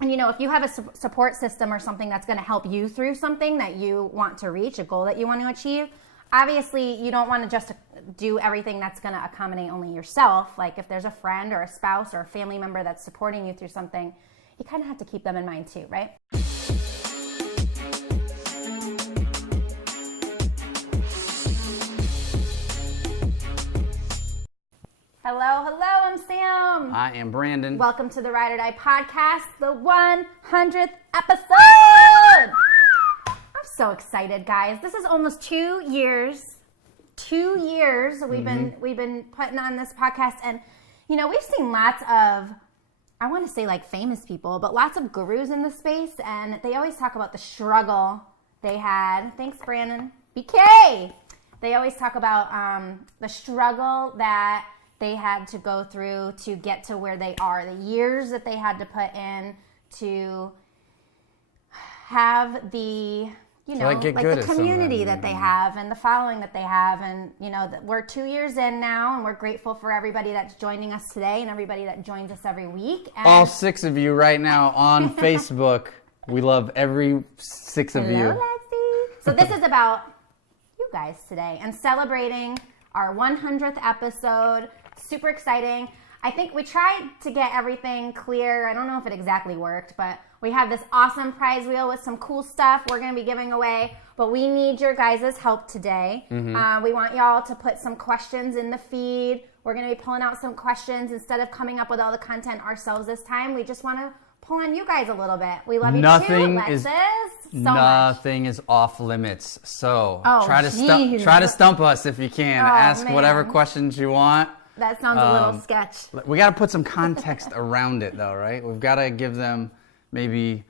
And, if you have a support system or something that's going to help you through something that you want to reach, a goal that you want to achieve, obviously you don't want to just do everything that's going to accommodate only yourself. Like if there's a friend or a spouse or a family member that's supporting you through something, you kind of have to keep them in mind too, right? Hello, I'm Sam. I am Brandon. Welcome to the Ride or Die podcast, the 100th episode. I'm so excited, guys. This is almost 2 years. 2 years we've been putting on this podcast, and we've seen lots of, I want to say like famous people, but lots of gurus in the space, and they always talk about the struggle they had. Thanks, Brandon. BK. They always talk about the struggle that they had to go through to get to where they are, the years that they had to put in to have the, the community that they have and the following that they have. And, we're 2 years in now, and we're grateful for everybody that's joining us today and everybody that joins us every week. And all 6 of you right now on Facebook. We love every 6 of you. Lexi. So this is about you guys today and celebrating our 100th episode. Super exciting. I think we tried to get everything clear. I don't know if it exactly worked, but we have this awesome prize wheel with some cool stuff we're going to be giving away, but we need your guys' help today. We want y'all to put some questions in the feed. We're going to be pulling out some questions instead of coming up with all the content ourselves this time. We just want to pull on you guys a little bit. We love you too, Alexis. Nothing is off limits. So try to stump us if you can. Ask whatever questions you want. That sounds a little sketch. We got to put some context around it, though, right? We've got to give them maybe,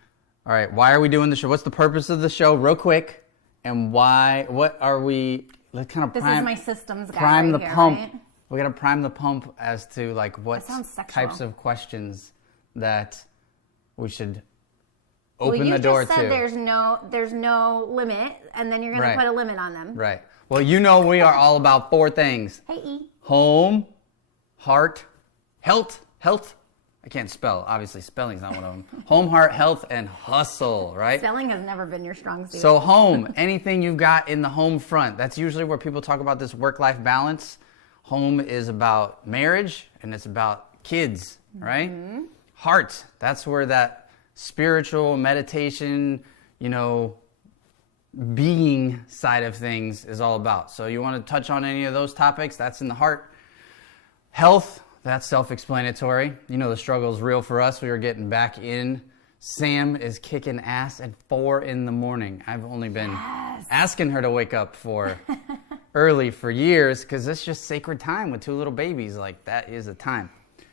all right, why are we doing the show? What's the purpose of the show, real quick? And why, what are we, let's kind of prime. This is my systems guy prime right the here, pump. Right? We got to prime the pump as to, like, what types of questions that we should open the door to. You just said there's no limit, and then you're going to put a limit on them. Right. Well, we are all about 4 things. Hey, E. Home, heart, health. I can't spell. Obviously, spelling's not one of them. Home, heart, health, and hustle, right? Spelling has never been your strong suit. So home, anything you've got in the home front. That's usually where people talk about this work-life balance. Home is about marriage, and it's about kids, right? Heart, that's where that spiritual meditation, being side of things is all about. So you want to touch on any of those topics, that's in the heart. Health, that's self-explanatory. The struggle is real for us. We were getting back in. Sam is kicking ass at 4 a.m. I've only been asking her to wake up for early for years because it's just sacred time with 2 little babies. Like, that is a time.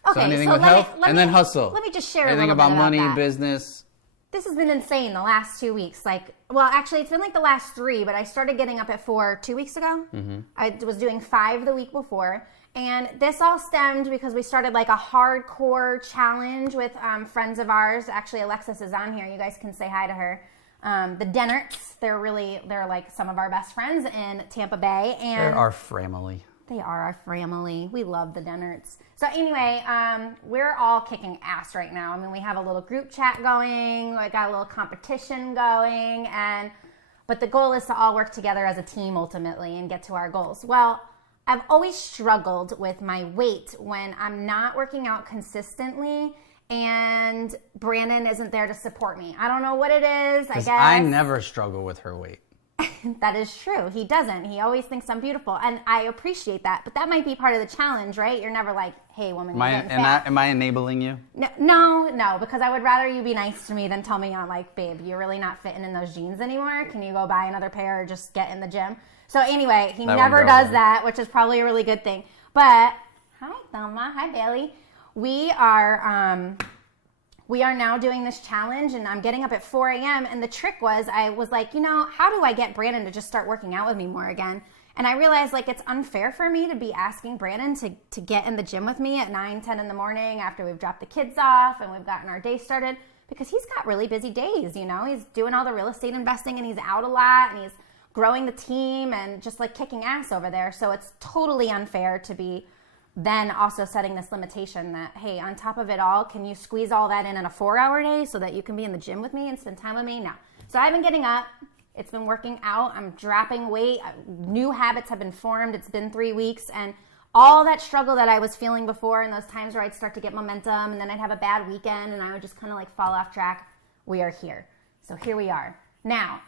Okay, so anything with health, and then hustle. Let me just share anything a little bit about money, that. Business. This has been insane the last 2 weeks. Actually, it's been like the last 3, but I started getting up at 4 2 weeks ago. I was doing 5 the week before. And this all stemmed because we started like a hardcore challenge with friends of ours. Actually, Alexis is on here. You guys can say hi to her. The Dennerts. They're like some of our best friends in Tampa Bay. And they're our family. They are our family. We love the Dennerts. So anyway, we're all kicking ass right now. I mean, we have a little group chat going. We got a little competition going. But the goal is to all work together as a team ultimately and get to our goals. Well, I've always struggled with my weight when I'm not working out consistently and Brandon isn't there to support me. I don't know what it is, I guess. I never struggle with her weight. That is true. He doesn't. He always thinks I'm beautiful. And I appreciate that. But that might be part of the challenge, right? You're never like, hey, woman, you're getting fat. Am I enabling you? No, because I would rather you be nice to me than tell me, I'm like, babe, you're really not fitting in those jeans anymore. Can you go buy another pair or just get in the gym? So anyway, he never does that, which is probably a really good thing. But, hi, Thelma. Hi, Bailey. We are now doing this challenge, and I'm getting up at 4 a.m. And the trick was, I was like, how do I get Brandon to just start working out with me more again? And I realized, like, it's unfair for me to be asking Brandon to get in the gym with me at 9, 10 in the morning after we've dropped the kids off and we've gotten our day started, because he's got really busy days, He's doing all the real estate investing, and he's out a lot, and he's growing the team and just, like, kicking ass over there. So it's totally unfair to be then also setting this limitation that, hey, on top of it all, can you squeeze all that in a 4-hour day so that you can be in the gym with me and spend time with me? No. So I've been getting up. It's been working out. I'm dropping weight. New habits have been formed. It's been 3 weeks. And all that struggle that I was feeling before and those times where I'd start to get momentum and then I'd have a bad weekend and I would just kind of like fall off track, we are here. So here we are. Now,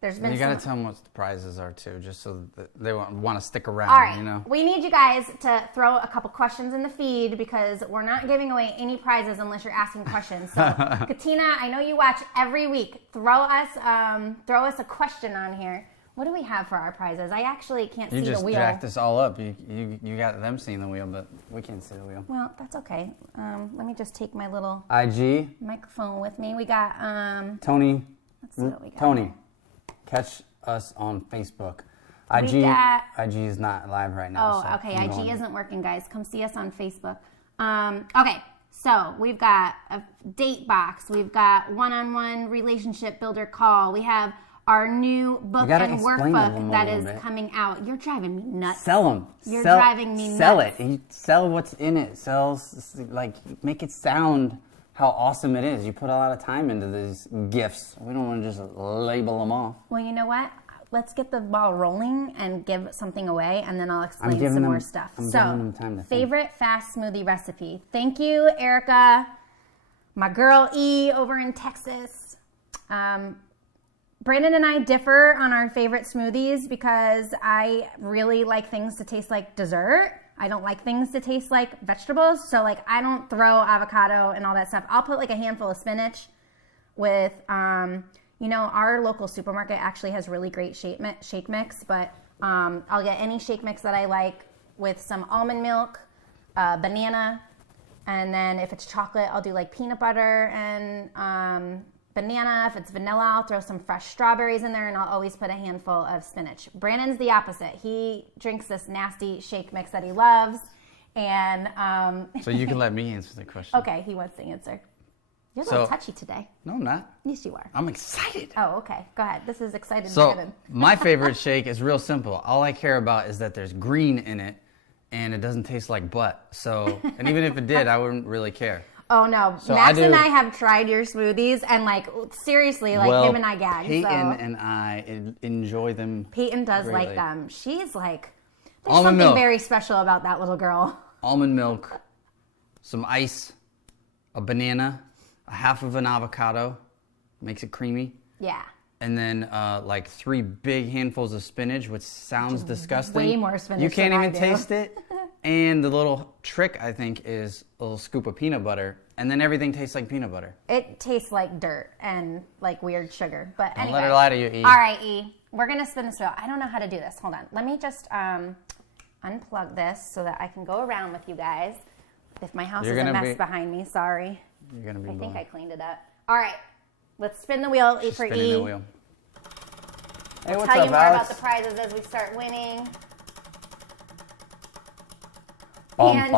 there's been You got to tell them what the prizes are too, just so that they want to stick around. All right, you know? We need you guys to throw a couple questions in the feed because we're not giving away any prizes unless you're asking questions. So, Katina, I know you watch every week. Throw us a question on here. What do we have for our prizes? I actually can't see the wheel. You just jacked us all up. You got them seeing the wheel, but we can't see the wheel. Well, that's okay. Let me just take my little IG microphone with me. We got Tony. Let's see what we got. Tony. Catch us on Facebook. IG is not live right now. Oh, okay. IG isn't working, guys. Come see us on Facebook. Okay, so we've got a date box. We've got one-on-one relationship builder call. We have our new book and workbook that is coming out. You're driving me nuts. Sell them. You're driving me nuts. Sell it. Sell what's in it. Make it sound how awesome it is. You put a lot of time into these gifts. We don't want to just label them off. Well, you know what? Let's get the ball rolling and give something away, and then I'll explain some more stuff. So, favorite fast smoothie recipe. Thank you, Erica. My girl E over in Texas. Brandon and I differ on our favorite smoothies because I really like things to taste like dessert. I don't like things to taste like vegetables. So like I don't throw avocado and all that stuff. I'll put like a handful of spinach with, our local supermarket actually has really great shake mix, but I'll get any shake mix that I like with some almond milk, banana, and then if it's chocolate, I'll do like peanut butter and banana. If it's vanilla, I'll throw some fresh strawberries in there, and I'll always put a handful of spinach. Brandon's the opposite. He drinks this nasty shake mix that he loves, and so you can let me answer the question. Okay, he wants to answer. You're a little touchy today. No, I'm not. Yes, you are. I'm excited. Oh, okay. Go ahead. This is excited. So my favorite shake is real simple. All I care about is that there's green in it, and it doesn't taste like butt. So, and even if it did, I wouldn't really care. Oh, no. So Max and I have tried your smoothies, and, seriously, him and I gag. Peyton and I enjoy them. Peyton does greatly. Like them. She's like, there's almond something milk. Very special about that little girl. Almond milk, some ice, a banana, a half of an avocado, makes it creamy. Yeah. And then 3 big handfuls of spinach, which sounds disgusting. Way more spinach. You can't even taste it. And the little trick, I think, is a little scoop of peanut butter, and then everything tastes like peanut butter. It tastes like dirt and like weird sugar. But Don't anyway. let her lie to you, E. All right, E. We're going to spin this wheel. I don't know how to do this. Hold on. Let me just unplug this so that I can go around with you guys. If my house is a mess behind me, sorry. You're going to be I think I cleaned it up. All right. Let's spin the wheel. E for E. Spinning the wheel. Hey, I'll what's tell up, you more Alex? about the prizes as we start winning. Ange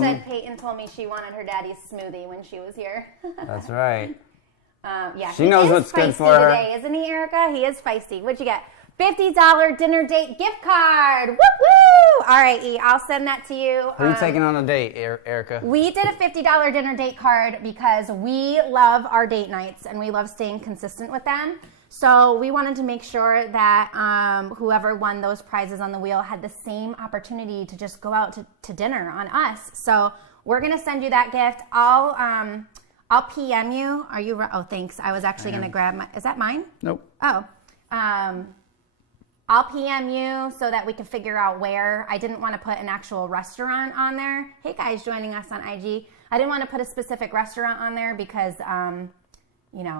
said Peyton told me she wanted her daddy's smoothie when she was here. That's right. She knows what's good for her. Today, isn't he, Erica? He is feisty. What'd you get? $50 dinner date gift card. Woo woo! All right, E, I'll send that to you. Who are you taking on a date, Erica? We did a $50 dinner date card because we love our date nights and we love staying consistent with them. So we wanted to make sure that whoever won those prizes on the wheel had the same opportunity to just go out to dinner on us. So we're gonna send you that gift. I'll PM you. Are you? Oh, thanks. I was actually gonna grab my. Is that mine? Nope. Oh. I'll PM you so that we can figure out where. I didn't want to put an actual restaurant on there. Hey guys, joining us on IG. I didn't want to put a specific restaurant on there because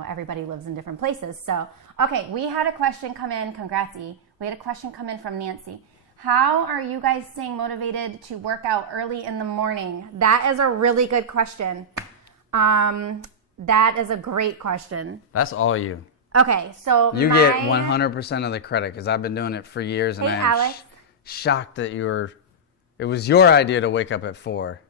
everybody lives in different places. So, okay, we had a question come in. Congrats, E. We had a question come in from Nancy. How are you guys staying motivated to work out early in the morning? That is a really good question. That is a great question. That's all you. Okay, so you get 100% of the credit because I've been doing it for years, and I'm shocked that it was your idea to wake up at 4.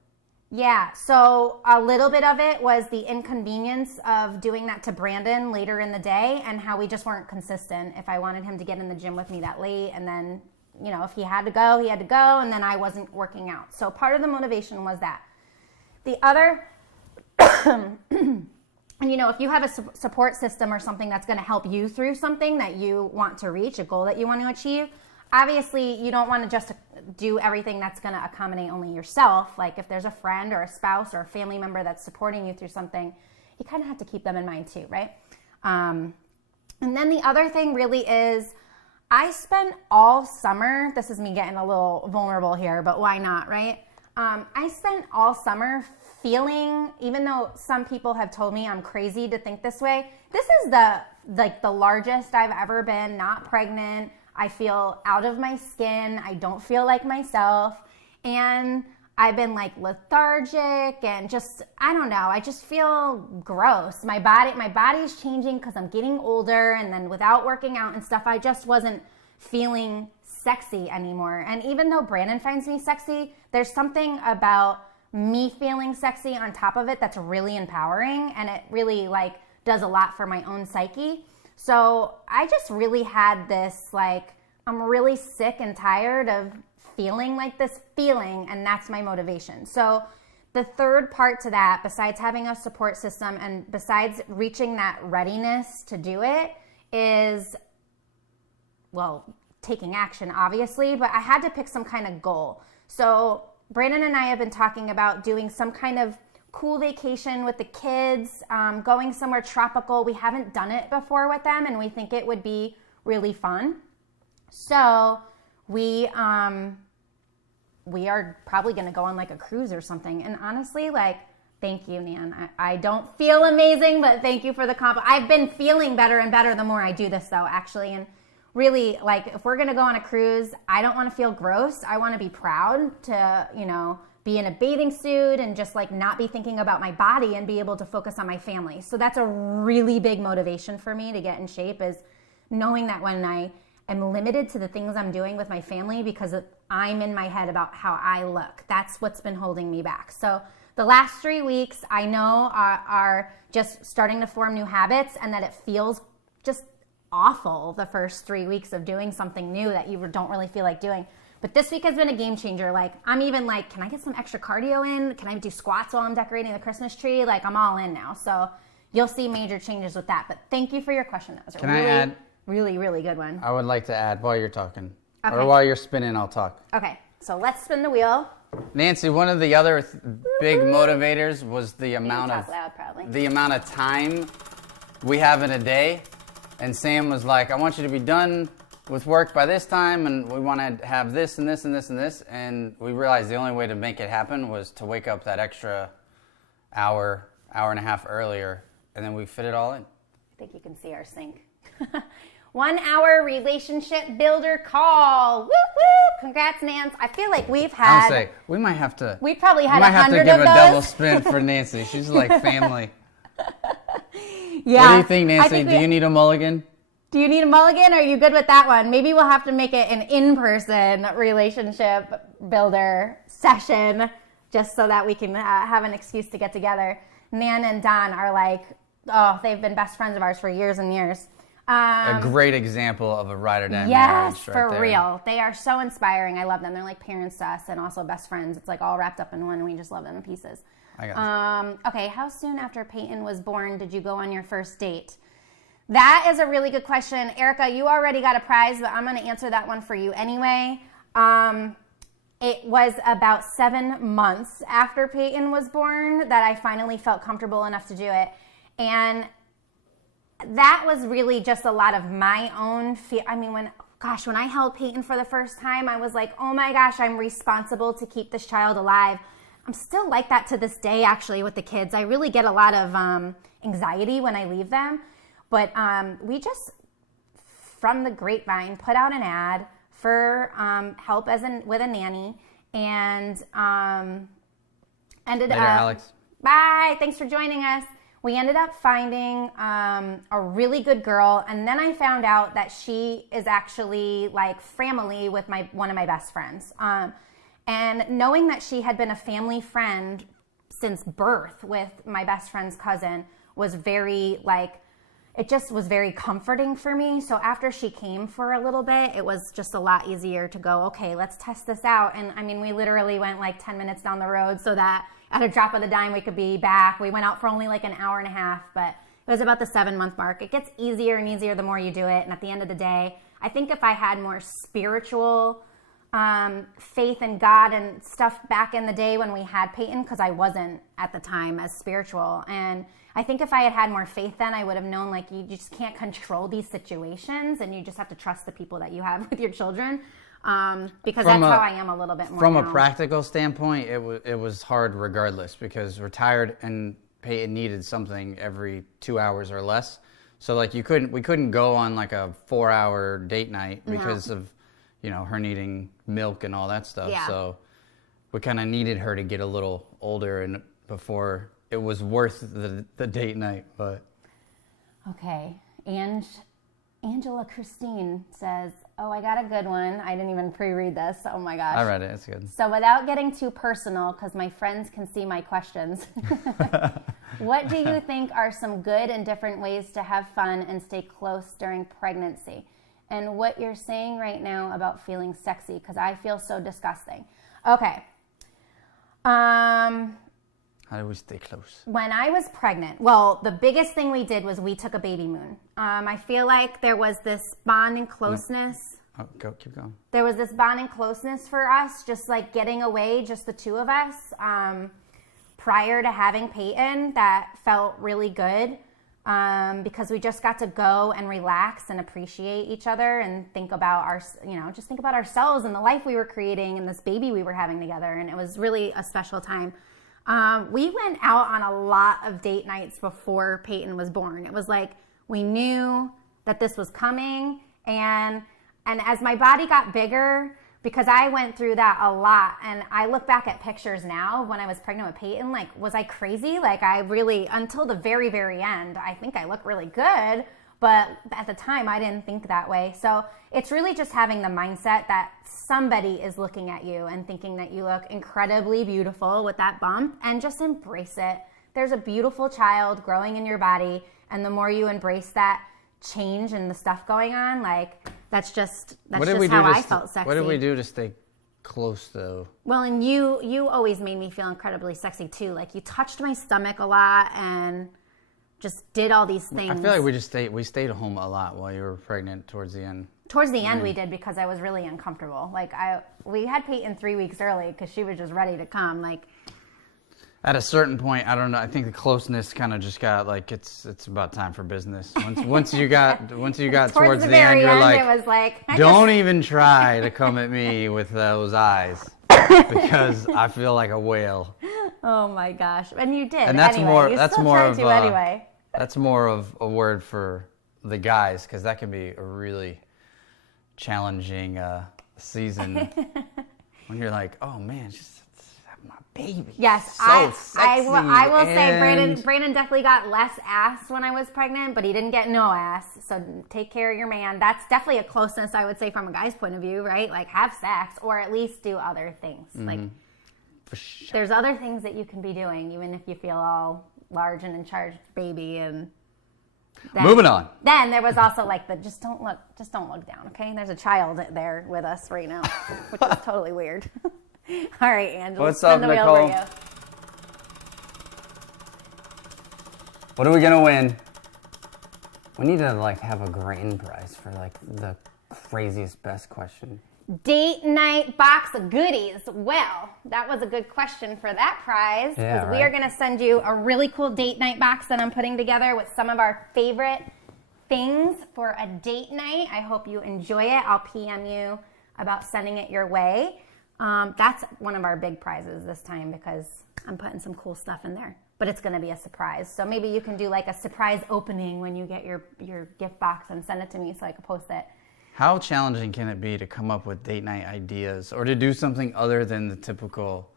Yeah, so a little bit of it was the inconvenience of doing that to Brandon later in the day and how we just weren't consistent. If I wanted him to get in the gym with me that late and then you know, if he had to go, he had to go, and then I wasn't working out. So part of the motivation was that. The other, and you know, if you have a support system or something that's going to help you through something that you want to reach, a goal that you want to achieve, obviously you don't want to just do everything that's going to accommodate only yourself. Like if there's a friend or a spouse or a family member that's supporting you through something, you kind of have to keep them in mind too, right? And then the other thing really is, I spent all summer, this is me getting a little vulnerable here, but why not, right? I spent all summer feeling, even though some people have told me I'm crazy to think this way, this is the largest I've ever been, not pregnant. I feel out of my skin. I don't feel like myself. And I've been like lethargic and just, I don't know, I just feel gross. My body's changing because I'm getting older, and then without working out and stuff, I just wasn't feeling sexy anymore. And even though Brandon finds me sexy, there's something about me feeling sexy on top of it that's really empowering, and it really like does a lot for my own psyche. So I just really had this like, I'm really sick and tired of feeling like this feeling, and that's my motivation. So the third part to that, besides having a support system and besides reaching that readiness to do it, is, well, taking action, obviously, but I had to pick some kind of goal. So Brandon and I have been talking about doing some kind of cool vacation with the kids, going somewhere tropical. We haven't done it before with them, and we think it would be really fun. So we are probably going to go on like a cruise or something. And honestly, like, thank you, Nan. I don't feel amazing, but thank you for the compliment. I've been feeling better and better the more I do this, though, actually. And really, like, if we're going to go on a cruise, I don't want to feel gross. I want to be proud to, you know, be in a bathing suit and just like not be thinking about my body and be able to focus on my family. So that's a really big motivation for me to get in shape, is knowing that when I am limited to the things I'm doing with my family because I'm in my head about how I look, that's what's been holding me back. So the last 3 weeks I know are just starting to form new habits, and that it feels just awful the first 3 weeks of doing something new that you don't really feel like doing. But this week has been a game changer. Like, I'm even like, can I get some extra cardio in? Can I do squats while I'm decorating the Christmas tree? Like, I'm all in now. So you'll see major changes with that. But thank you for your question. That was a really, really good one. I would like to add while you're talking. Okay. Or while you're spinning, I'll talk. Okay, so let's spin the wheel. Nancy, one of the other big motivators was the amount the amount of time we have in a day. And Sam was like, I want you to be done with work by this time, and we want to have this and this and this and this. And we realized the only way to make it happen was to wake up that extra hour and a half earlier, and then we fit it all in. I think you can see our sync. 1 hour relationship builder call. Woo woo! Congrats, Nance. I feel like we've had. I'm saying we might have to. We probably had 100 of those. We might have to give a double spin for Nancy. She's like family. Yeah. What do you think, Nancy? Do you need a mulligan? Do you need a mulligan, or are you good with that one? Maybe we'll have to make it an in-person relationship builder session just so that we can have an excuse to get together. Nan and Don are like, oh, they've been best friends of ours for years and years. A great example of a ride or die marriage. Yes, for real. They are so inspiring. I love them. They're like parents to us and also best friends. It's like all wrapped up in one, and we just love them in pieces. I got you. Okay, how soon after Peyton was born did you go on your first date? That is a really good question. Erica, you already got a prize, but I'm going to answer that one for you anyway. It was about 7 months after Peyton was born that I finally felt comfortable enough to do it. And that was really just a lot of my own fear. I mean, when I held Peyton for the first time, I was like, oh my gosh, I'm responsible to keep this child alive. I'm still like that to this day, actually, with the kids. I really get a lot of anxiety when I leave them. But we just, from the grapevine, put out an ad for help with a nanny, and ended Later, up. Alex. Bye. Thanks for joining us. We ended up finding a really good girl, and then I found out that she is actually like family with one of my best friends. And knowing that she had been a family friend since birth with my best friend's cousin was very like, it just was very comforting for me. So after she came for a little bit, it was just a lot easier to go, okay, let's test this out. And I mean, we literally went like 10 minutes down the road so that at a drop of the dime, we could be back. We went out for only like an hour and a half, but it was about the 7-month mark. It gets easier and easier the more you do it. And at the end of the day, I think if I had more spiritual faith in God and stuff back in the day when we had Peyton, because I wasn't at the time as spiritual. And I think if I had had more faith then, I would have known like you just can't control these situations and you just have to trust the people that you have with your children. Because that's how I am a little bit more From now. a practical standpoint, it was hard regardless because we're tired and Peyton needed something every 2 hours or less. So like we couldn't go on like a 4-hour date night because of, her needing milk and all that stuff. Yeah. So we kind of needed her to get a little older and before it was worth the date night. But okay, Angela Christine says, oh, I got a good one. I didn't even pre-read this. Oh my gosh. I read it. It's good. So without getting too personal, because my friends can see my questions, what do you think are some good and different ways to have fun and stay close during pregnancy? And what you're saying right now about feeling sexy, because I feel so disgusting. Okay. How do we stay close? When I was pregnant, well, the biggest thing we did was we took a baby moon. I feel like there was this bond and closeness. Oh, keep going. There was this bond and closeness for us, just like getting away, just the two of us, prior to having Peyton, that felt really good because we just got to go and relax and appreciate each other and think about just think about ourselves and the life we were creating and this baby we were having together. And it was really a special time. We went out on a lot of date nights before Peyton was born. It was like we knew that this was coming, and as my body got bigger, because I went through that a lot, and I look back at pictures now when I was pregnant with Peyton, like, was I crazy? Like, I really, until the very, very end, I think I look really good, but at the time, I didn't think that way. So it's really just having the mindset that somebody is looking at you and thinking that you look incredibly beautiful with that bump, and just embrace it. There's a beautiful child growing in your body, and the more you embrace that change and the stuff going on, like, that's just how I felt sexy. What did we do to stay close, though? Well, and you always made me feel incredibly sexy, too. Like, you touched my stomach a lot and just did all these things. I feel like we stayed home a lot while you were pregnant towards the end. Towards the end, we did, because I was really uncomfortable. Like, we had Peyton 3 weeks early because she was just ready to come. Like, at a certain point, I don't know. I think the closeness kind of just got like it's about time for business. Once you got towards the end, you're like, it was like, don't even try to come at me with those eyes because I feel like a whale. Oh my gosh! And you did. And that's anyway. more. That's more of a word for the guys, because that can be a really challenging season when you're like, oh man, just my baby. Yes, I will say Brandon definitely got less ass when I was pregnant, but he didn't get no ass. So take care of your man. That's definitely a closeness, I would say, from a guy's point of view, right? Like, have sex or at least do other things. Mm-hmm. Like, for sure. There's other things that you can be doing, even if you feel all large and in charge baby. And then, moving on. Then there was also like the just don't look down, okay? There's a child there with us right now, which is totally weird. All right, Angela. What's up, Nicole? What are we gonna win? We need to like have a grand prize for like the craziest best question. Date night box of goodies. Well, that was a good question for that prize. Yeah, We are going to send you a really cool date night box that I'm putting together with some of our favorite things for a date night. I hope you enjoy it. I'll PM you about sending it your way. That's one of our big prizes this time because I'm putting some cool stuff in there. But it's going to be a surprise. So maybe you can do like a surprise opening when you get your gift box and send it to me so I can post it. How challenging can it be to come up with date night ideas or to do something other than the typical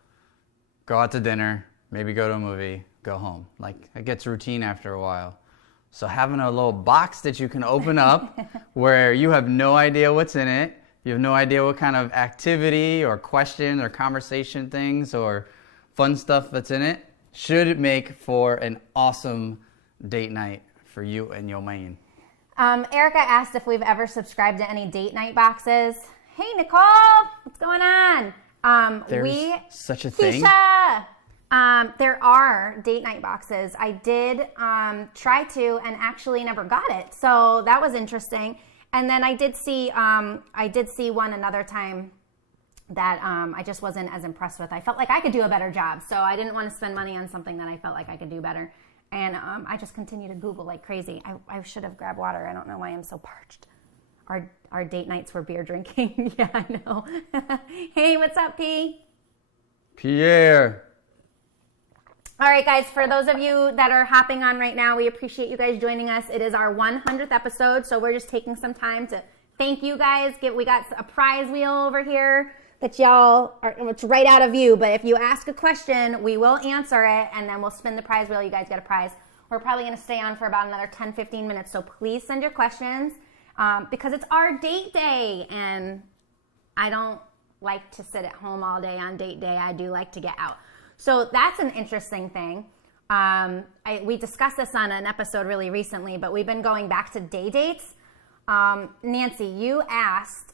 go out to dinner, maybe go to a movie, go home? Like, it gets routine after a while. So having a little box that you can open up where you have no idea what's in it, you have no idea what kind of activity or question or conversation things or fun stuff that's in it, should make for an awesome date night for you and your man. Erica asked if we've ever subscribed to any date night boxes. Hey, Nicole, what's going on? There's such a thing? Keisha, there are date night boxes. I did try to and actually never got it. So that was interesting. And then I did see one another time that I just wasn't as impressed with. I felt like I could do a better job. So I didn't want to spend money on something that I felt like I could do better. And I just continue to Google like crazy. I should have grabbed water. I don't know why I'm so parched. Our date nights were beer drinking. Yeah, I know. Hey, what's up, P? Pierre. All right, guys, for those of you that are hopping on right now, we appreciate you guys joining us. It is our 100th episode, so we're just taking some time to thank you guys. We got a prize wheel over here that y'all are, it's right out of you, but if you ask a question, we will answer it, and then we'll spin the prize wheel. You guys get a prize. We're probably going to stay on for about another 10, 15 minutes, so please send your questions because it's our date day, and I don't like to sit at home all day on date day. I do like to get out. So that's an interesting thing. We discussed this on an episode really recently, but we've been going back to day dates. Nancy, you asked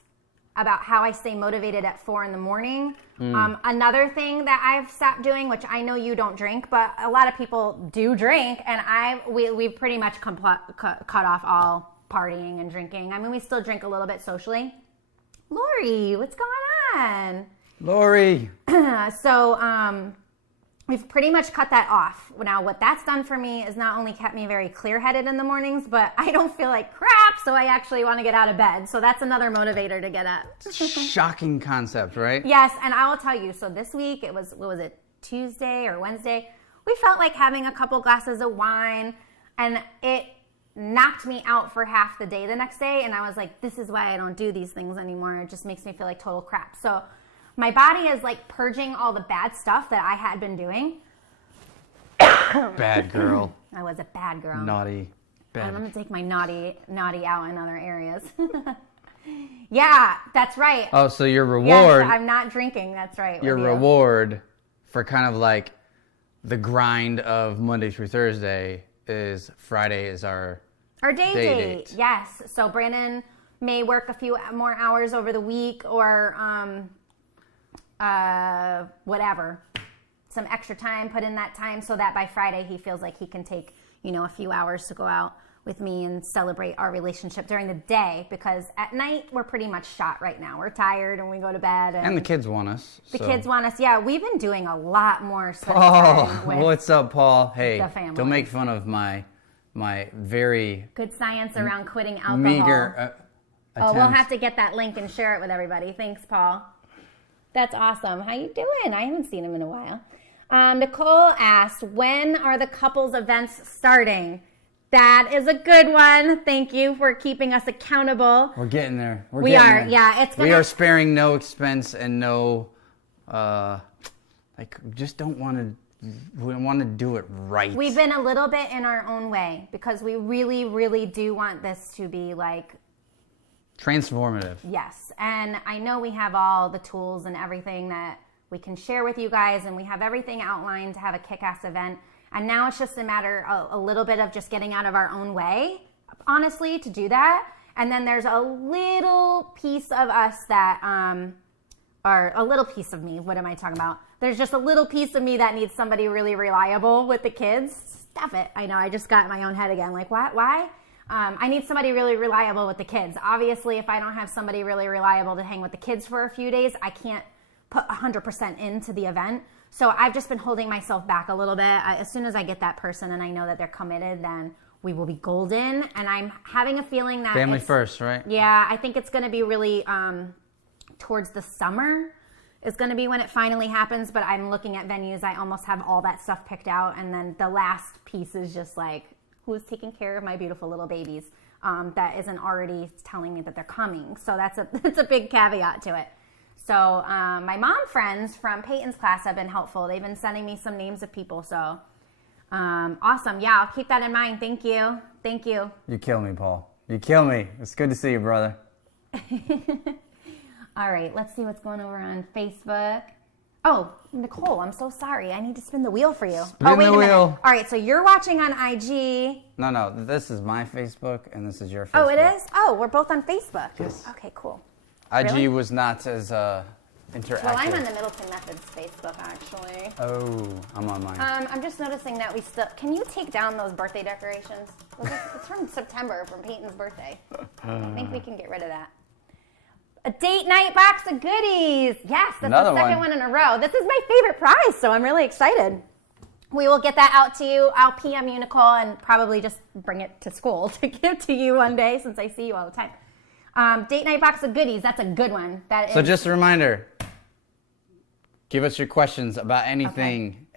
about how I stay motivated at 4 in the morning. Another thing that I've stopped doing, which I know you don't drink, but a lot of people do drink, and we've pretty much cut off all partying and drinking. I mean, we still drink a little bit socially. Lori, what's going on? Lori. We've pretty much cut that off. Now, what that's done for me is not only kept me very clear-headed in the mornings, but I don't feel like crap, so I actually want to get out of bed. So that's another motivator to get up. Shocking concept, right? Yes, and I will tell you, so this week, it was, what was it, Tuesday or Wednesday? We felt like having a couple glasses of wine, and it knocked me out for half the day the next day, and I was like, this is why I don't do these things anymore. It just makes me feel like total crap. So my body is like purging all the bad stuff that I had been doing. Bad girl. I was a bad girl. Naughty. Bad. I'm going to take my naughty out in other areas. Yeah, that's right. Oh, so your reward. Yes, I'm not drinking. That's right. Your reward for kind of like the grind of Monday through Thursday is Friday is our day date. Yes. So Brandon may work a few more hours over the week or whatever, some extra time, put in that time so that by Friday he feels like he can take, a few hours to go out with me and celebrate our relationship during the day, because at night we're pretty much shot right now. We're tired and we go to bed. And the kids want us. The kids want us. Yeah, we've been doing a lot more. Paul, what's up, Paul? Hey, the family. Don't make fun of my very good science around quitting alcohol. Meager we'll have to get that link and share it with everybody. Thanks, Paul. That's awesome. How you doing? I haven't seen him in a while. Nicole asked, when are the couples events starting? That is a good one. Thank you for keeping us accountable. We're getting there. We are. Yeah, we are sparing no expense and no, just don't want to. We want to do it right. We've been a little bit in our own way because we really, really do want this to be like transformative. Yes. And I know we have all the tools and everything that we can share with you guys, and we have everything outlined to have a kick-ass event. And now it's just a matter of a little bit of just getting out of our own way, honestly, to do that. And then there's a little piece of us that, or a little piece of me. What am I talking about? There's just a little piece of me that needs somebody really reliable with the kids. Stop it. I know, I just got in my own head again. Like, what? Why? I need somebody really reliable with the kids. Obviously, if I don't have somebody really reliable to hang with the kids for a few days, I can't put 100% into the event. So I've just been holding myself back a little bit. As soon as I get that person and I know that they're committed, then we will be golden. And I'm having a feeling that family first, right? Yeah, I think it's going to be really towards the summer is going to be when it finally happens. But I'm looking at venues. I almost have all that stuff picked out. And then the last piece is just like, who's taking care of my beautiful little babies that isn't already telling me that they're coming. So that's a big caveat to it. So my mom friends from Peyton's class have been helpful. They've been sending me some names of people. So awesome. Yeah, I'll keep that in mind. Thank you. Thank you. You kill me, Paul. You kill me. It's good to see you, brother. All right, let's see what's going over on Facebook. Oh, Nicole, I'm so sorry. I need to spin the wheel for you. Spin wait the a minute. wheel. All right, so you're watching on IG. No, this is my Facebook and this is your Facebook. Oh, it is? Oh, we're both on Facebook. Yes. Okay, cool. IG Really? was not as interactive. Well, I'm on the Middleton Methods Facebook, actually. Oh, I'm on mine. I'm just noticing that we still... Can you take down those birthday decorations? It's from September, from Peyton's birthday. I think we can get rid of that. A date night box of goodies. Yes, that's the second one in a row. This is my favorite prize, so I'm really excited. We will get that out to you. I'll PM you, Nicole, and probably just bring it to school to give to you one day since I see you all the time. Date night box of goodies. That's a good one. So just a reminder, give us your questions about anything,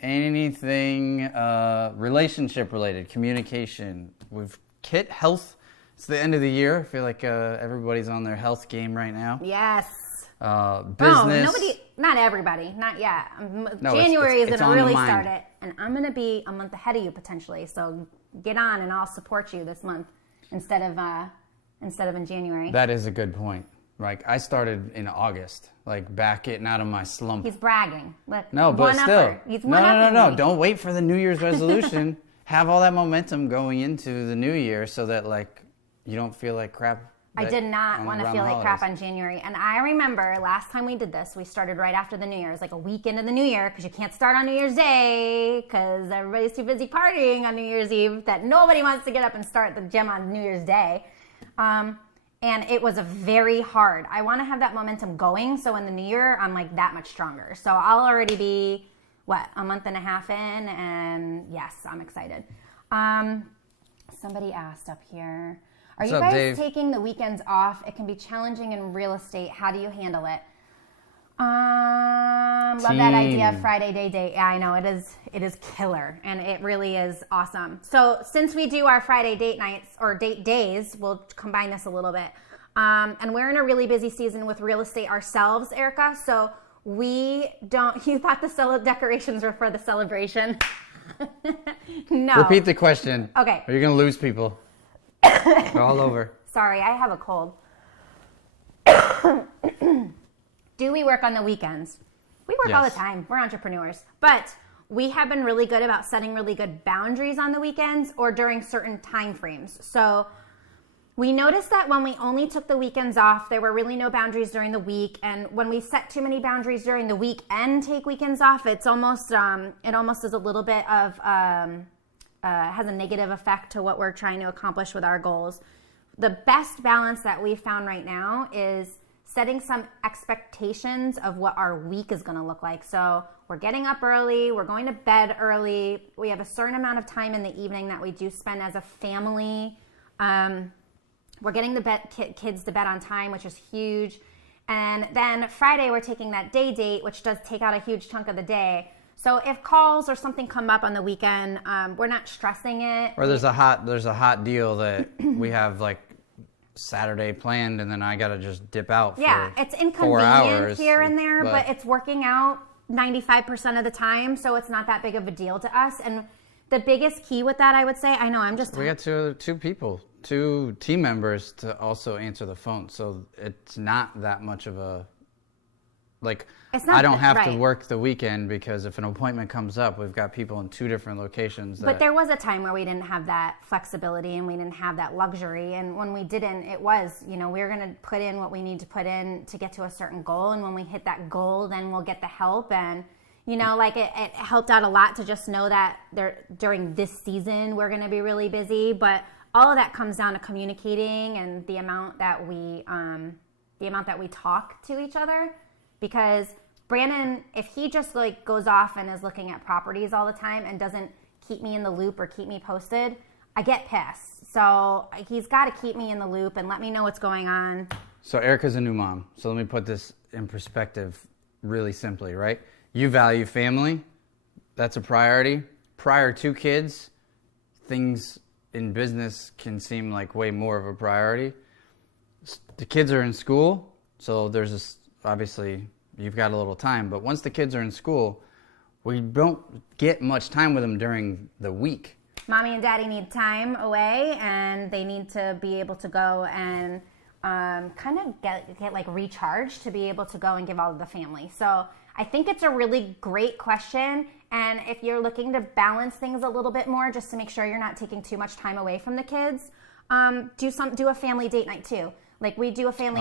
relationship related, communication. We've hit health. It's the end of the year. I feel like everybody's on their health game right now. Yes. Business. Not everybody, not yet. No, January is going to really mind. start it. And I'm going to be a month ahead of you potentially. So get on and I'll support you this month instead of in January. That is a good point. Like I started in August, like back getting out of my slump. He's bragging. Look, no, but still. He's No. Don't wait for the New Year's resolution. Have all that momentum going into the new year so that like you don't feel like crap. I did not want to feel like crap on January. And I remember last time we did this, we started right after the New Year's, like a week into the New Year, because you can't start on New Year's Day because everybody's too busy partying on New Year's Eve that nobody wants to get up and start the gym on New Year's Day. And it was very hard. I want to have that momentum going, so in the New Year, I'm like that much stronger. So I'll already be, a month and a half in, and yes, I'm excited. Somebody asked up here, are you guys taking the weekends off? It can be challenging in real estate. How do you handle it? Love that idea of Friday day date. Yeah, I know it is killer, and it really is awesome. So since we do our Friday date nights or date days, we'll combine this a little bit. And we're in a really busy season with real estate ourselves, Erica. So we don't. You thought the decorations were for the celebration? No. Repeat the question. Okay. Or you're gonna lose people. They're all over. Sorry, I have a cold. Do we work on the weekends? We work all the time. We're entrepreneurs. But we have been really good about setting really good boundaries on the weekends or during certain time frames. So we noticed that when we only took the weekends off, there were really no boundaries during the week. And when we set too many boundaries during the week and take weekends off, it's almost it almost is a little bit of has a negative effect to what we're trying to accomplish with our goals. The best balance that we've found right now is setting some expectations of what our week is going to look like. So we're getting up early, we're going to bed early, we have a certain amount of time in the evening that we do spend as a family. We're getting the kids to bed on time, which is huge. And then Friday, we're taking that day date, which does take out a huge chunk of the day. So if calls or something come up on the weekend, we're not stressing it. Or there's a hot deal that we have like Saturday planned, and then I gotta just dip out. Yeah, for it's inconvenient 4 hours, here and there, but it's working out 95% of the time, so it's not that big of a deal to us. And the biggest key with that, I would say, we got two team members to also answer the phone, so it's not that much of a I don't have to work the weekend because if an appointment comes up, we've got people in 2 different locations. But there was a time where we didn't have that flexibility and we didn't have that luxury. And when we didn't, it was, we were going to put in what we need to put in to get to a certain goal. And when we hit that goal, then we'll get the help. And, it helped out a lot to just know that during this season, we're going to be really busy. But all of that comes down to communicating and the amount that we talk to each other. Because Brandon, if he just goes off and is looking at properties all the time and doesn't keep me in the loop or keep me posted, I get pissed. So he's got to keep me in the loop and let me know what's going on. So Erica's a new mom. So let me put this in perspective really simply, right? You value family. That's a priority. Prior to kids, things in business can seem like way more of a priority. The kids are in school, so there's this, obviously you've got a little time, but once the kids are in school, we don't get much time with them during the week. Mommy and Daddy need time away, and they need to be able to go and kind of get recharged to be able to go and give all of the family. So I think it's a really great question. And if you're looking to balance things a little bit more, just to make sure you're not taking too much time away from the kids, do a family date night too. Like we do a family,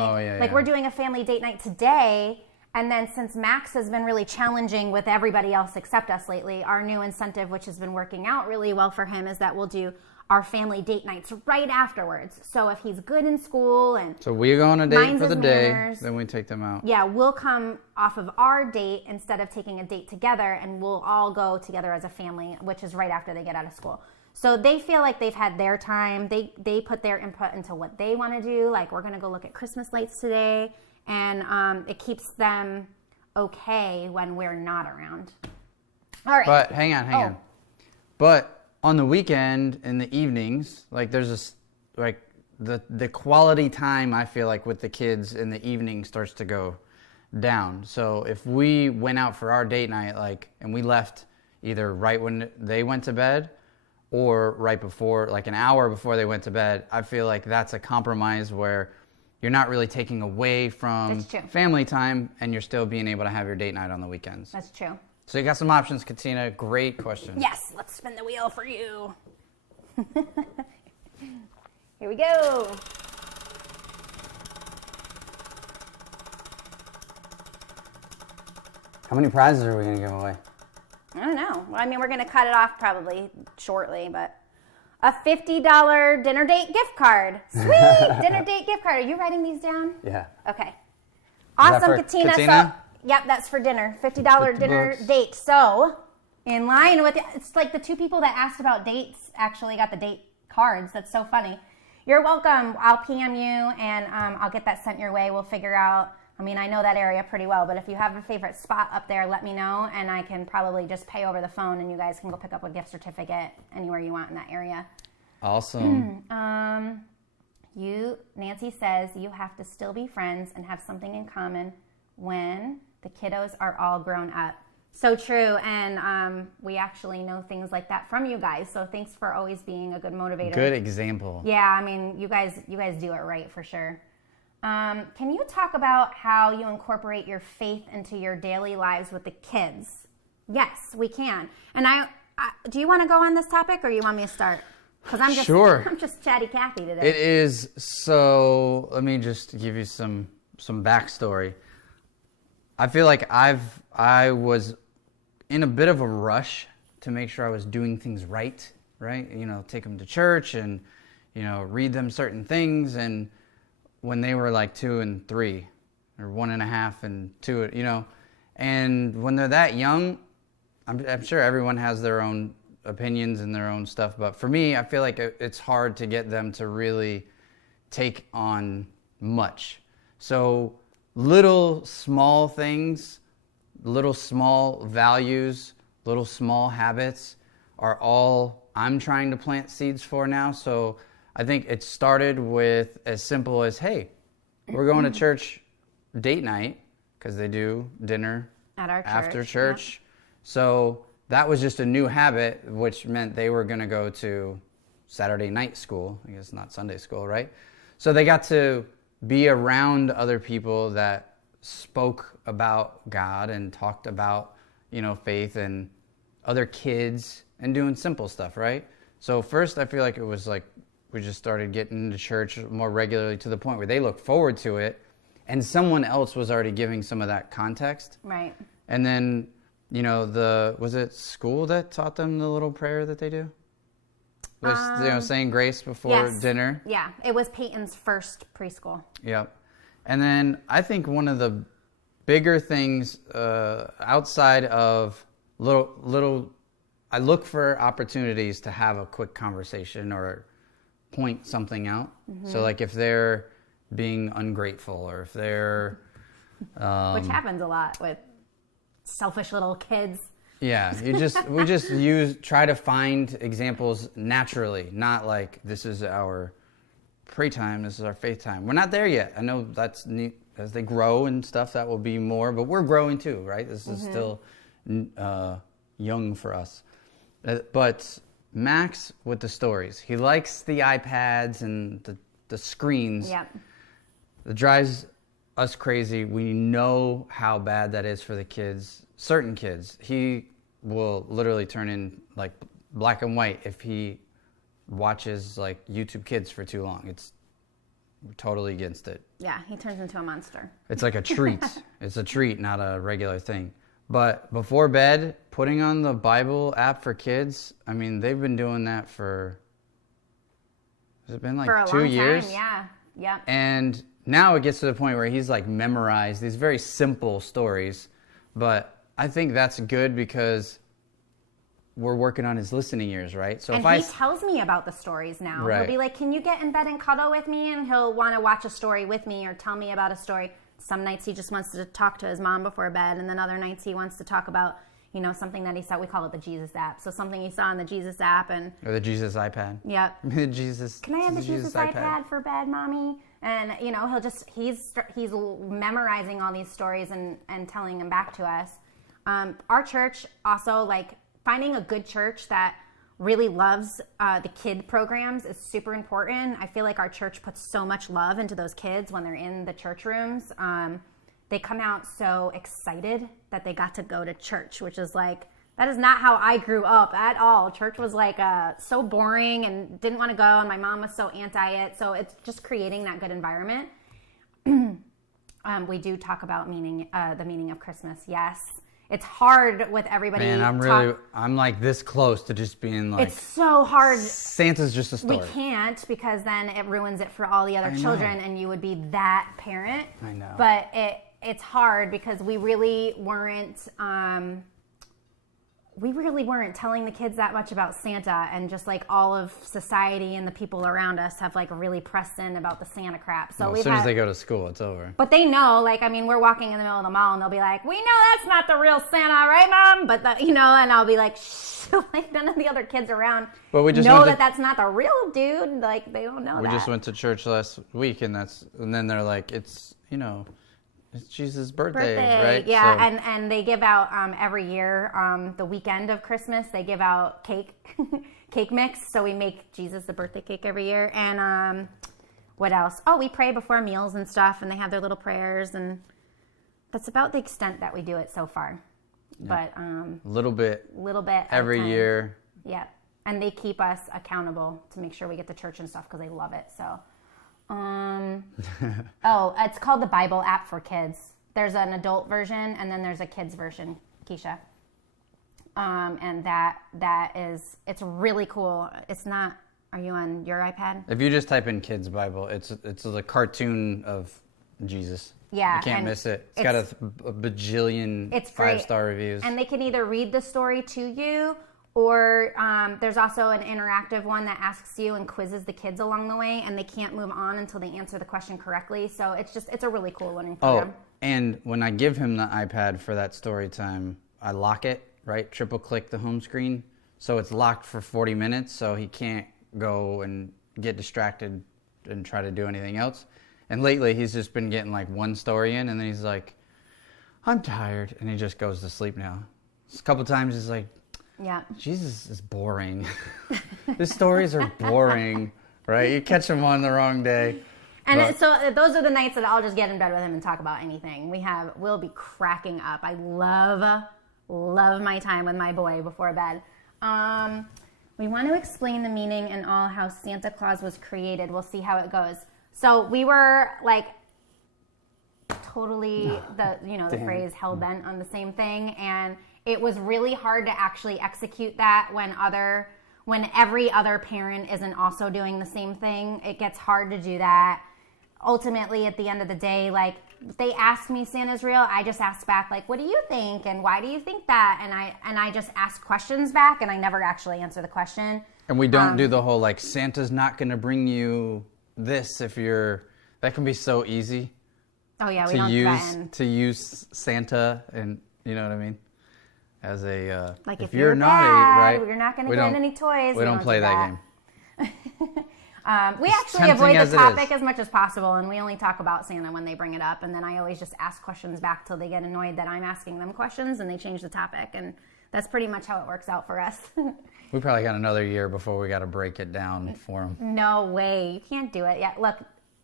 we're doing a family date night today. And then since Max has been really challenging with everybody else except us lately, our new incentive, which has been working out really well for him, is that we'll do our family date nights right afterwards. So if he's good in school and so we go on a date for the day, then we take them out. Yeah, we'll come off of our date instead of taking a date together, and we'll all go together as a family, which is right after they get out of school. So they feel like they've had their time. They put their input into what they want to do. Like, we're going to go look at Christmas lights today. And it keeps them okay when we're not around. All right. But hang on. But on the weekend, in the evenings, like there's this, like the quality time I feel like with the kids in the evening starts to go down. So if we went out for our date night, like, and we left either right when they went to bed or right before, like an hour before they went to bed, I feel like that's a compromise where you're not really taking away from family time, and you're still being able to have your date night on the weekends. That's true. So you got some options, Katina. Great question. Yes, let's spin the wheel for you. Here we go. How many prizes are we going to give away? I don't know. Well, I mean, we're going to cut it off probably shortly, but a $50 dinner date gift card. Sweet! Dinner date gift card. Are you writing these down? Yeah. Okay. Awesome, Katina. Katina? So, yep, that's for dinner. $50 dinner date. So, in line with it, it's like the two people that asked about dates actually got the date cards. That's so funny. You're welcome. I'll PM you, and I'll get that sent your way. We'll figure out. I mean, I know that area pretty well, but if you have a favorite spot up there, let me know, and I can probably just pay over the phone, and you guys can go pick up a gift certificate anywhere you want in that area. Awesome. Nancy says you have to still be friends and have something in common when the kiddos are all grown up. So true, and we actually know things like that from you guys, so thanks for always being a good motivator. Good example. Yeah, I mean, you guys do it right for sure. Can you talk about how you incorporate your faith into your daily lives with the kids? Yes, we can. And I do you want to go on this topic, or you want me to start? Because I'm just chatty Cathy today. It is. So let me just give you some backstory. I feel like I was in a bit of a rush to make sure I was doing things right? You know, take them to church and, you know, read them certain things. And when they were like 2 and 3, or 1.5 and 2, you know, and when they're that young, I'm sure everyone has their own opinions and their own stuff, but for me, I feel like it's hard to get them to really take on much. So little small things, little small values, little small habits are all I'm trying to plant seeds for now. So I think it started with as simple as, hey, we're going to church date night, because they do dinner at our church, after church. Yep. So that was just a new habit, which meant they were going to go to Saturday night school. I guess not Sunday school, right? So they got to be around other people that spoke about God and talked about, you know, faith, and other kids, and doing simple stuff, right? So first, I feel like it was like we just started getting to church more regularly, to the point where they looked forward to it, and someone else was already giving some of that context. Right. And then, you know, was it school that taught them the little prayer that they do? You know, saying grace before dinner? Yeah, it was Peyton's first preschool. Yep. And then I think one of the bigger things outside of little, I look for opportunities to have a quick conversation or point something out. Mm-hmm. So like if they're being ungrateful, or if they're... which happens a lot with selfish little kids. Yeah, we just try to find examples naturally, not like this is our pray time, this is our faith time. We're not there yet. I know that's neat. As they grow and stuff, that will be more, but we're growing too, right? This is still young for us. But Max with the stories, he likes the iPads and the screens. Yep. It drives us crazy. We know how bad that is for the kids. Certain kids, he will literally turn in like black and white if he watches like YouTube Kids for too long. It's totally against it. Yeah, he turns into a monster. It's like a treat. It's a treat, not a regular thing. But before bed, putting on the Bible app for kids, I mean, they've been doing that for, has it been like for a 2 long years? Time, yeah. Yep. And now it gets to the point where he's like memorized these very simple stories. But I think that's good because we're working on his listening ears, right? So and he tells me about the stories now. Right. He'll be like, can you get in bed and cuddle with me? And he'll want to watch a story with me or tell me about a story. Some nights he just wants to talk to his mom before bed. And then other nights he wants to talk about, you know, something that he saw. We call it the Jesus app. So something he saw in the Jesus app. Or the Jesus iPad. Yep. The Jesus. Can I have the Jesus iPad for bed, Mommy? And, you know, he's memorizing all these stories and telling them back to us. Our church also, like, finding a good church that really loves the kid programs is super important. I feel like our church puts so much love into those kids when they're in the church rooms. They come out so excited that they got to go to church, which is like, that is not how I grew up at all. Church was like so boring and didn't want to go, and my mom was so anti it. So it's just creating that good environment. We do talk about the meaning of Christmas, yes. It's hard with everybody. Man, I'm like this close to just being like. It's so hard. Santa's just a story. We can't because then it ruins it for all the other children, and you would be that parent. I know. But it's hard because we really weren't telling the kids that much about Santa, and just like all of society and the people around us have like really pressed in about the Santa crap. So as soon as they go to school, it's over. But they know, like, I mean, we're walking in the middle of the mall and they'll be like, we know that's not the real Santa, right, Mom? But, and I'll be like, shh, like none of the other kids around know that's not the real dude. Like, they don't know that. We just went to church last week and then they're like, it's Jesus' birthday, right? Yeah, so. And they give out every year, the weekend of Christmas, they give out cake mix. So we make Jesus the birthday cake every year. And what else? Oh, we pray before meals and stuff, and they have their little prayers, and that's about the extent that we do it so far. Yeah. But little bit every year. Yeah, and they keep us accountable to make sure we get to church and stuff because they love it. So. It's called the Bible app for kids. There's an adult version and then there's a kids version, Keisha. And it's really cool. It's not, are you on your iPad? If you just type in kids Bible, it's the cartoon of Jesus. Yeah. You can't miss it. It's got a bajillion 5-star reviews. And they can either read the story to you, or there's also an interactive one that asks you and quizzes the kids along the way, and they can't move on until they answer the question correctly. So it's a really cool learning program. Oh, and when I give him the iPad for that story time, I lock it, right? Triple click the home screen. So it's locked for 40 minutes, so he can't go and get distracted and try to do anything else. And lately, he's just been getting like one story in, and then he's like, I'm tired, and he just goes to sleep now. A couple times he's like, yeah. Jesus is boring. His stories are boring, right? You catch him on the wrong day. And so those are the nights that I'll just get in bed with him and talk about anything. We'll be cracking up. I love my time with my boy before bed. We want to explain the meaning and all how Santa Claus was created. We'll see how it goes. So we were like totally the phrase hell bent on the same thing, and it was really hard to actually execute that when every other parent isn't also doing the same thing. It gets hard to do that. Ultimately, at the end of the day, like, they ask me Santa's real, I just ask back, like, what do you think? And why do you think that? And I just ask questions back, and I never actually answer the question. And we don't do the whole, like, Santa's not going to bring you this if you're... That can be so easy. Oh, yeah, we don't threaten. To use Santa, and you know what I mean? As a like if you're naughty, bad, right? You're not going to get any toys. We don't play that game. We actually avoid the topic as much as possible, and we only talk about Santa when they bring it up, and then I always just ask questions back till they get annoyed that I'm asking them questions, and they change the topic, and that's pretty much how it works out for us. We probably got another year before we got to break it down for them. No way. You can't do it yet. Look,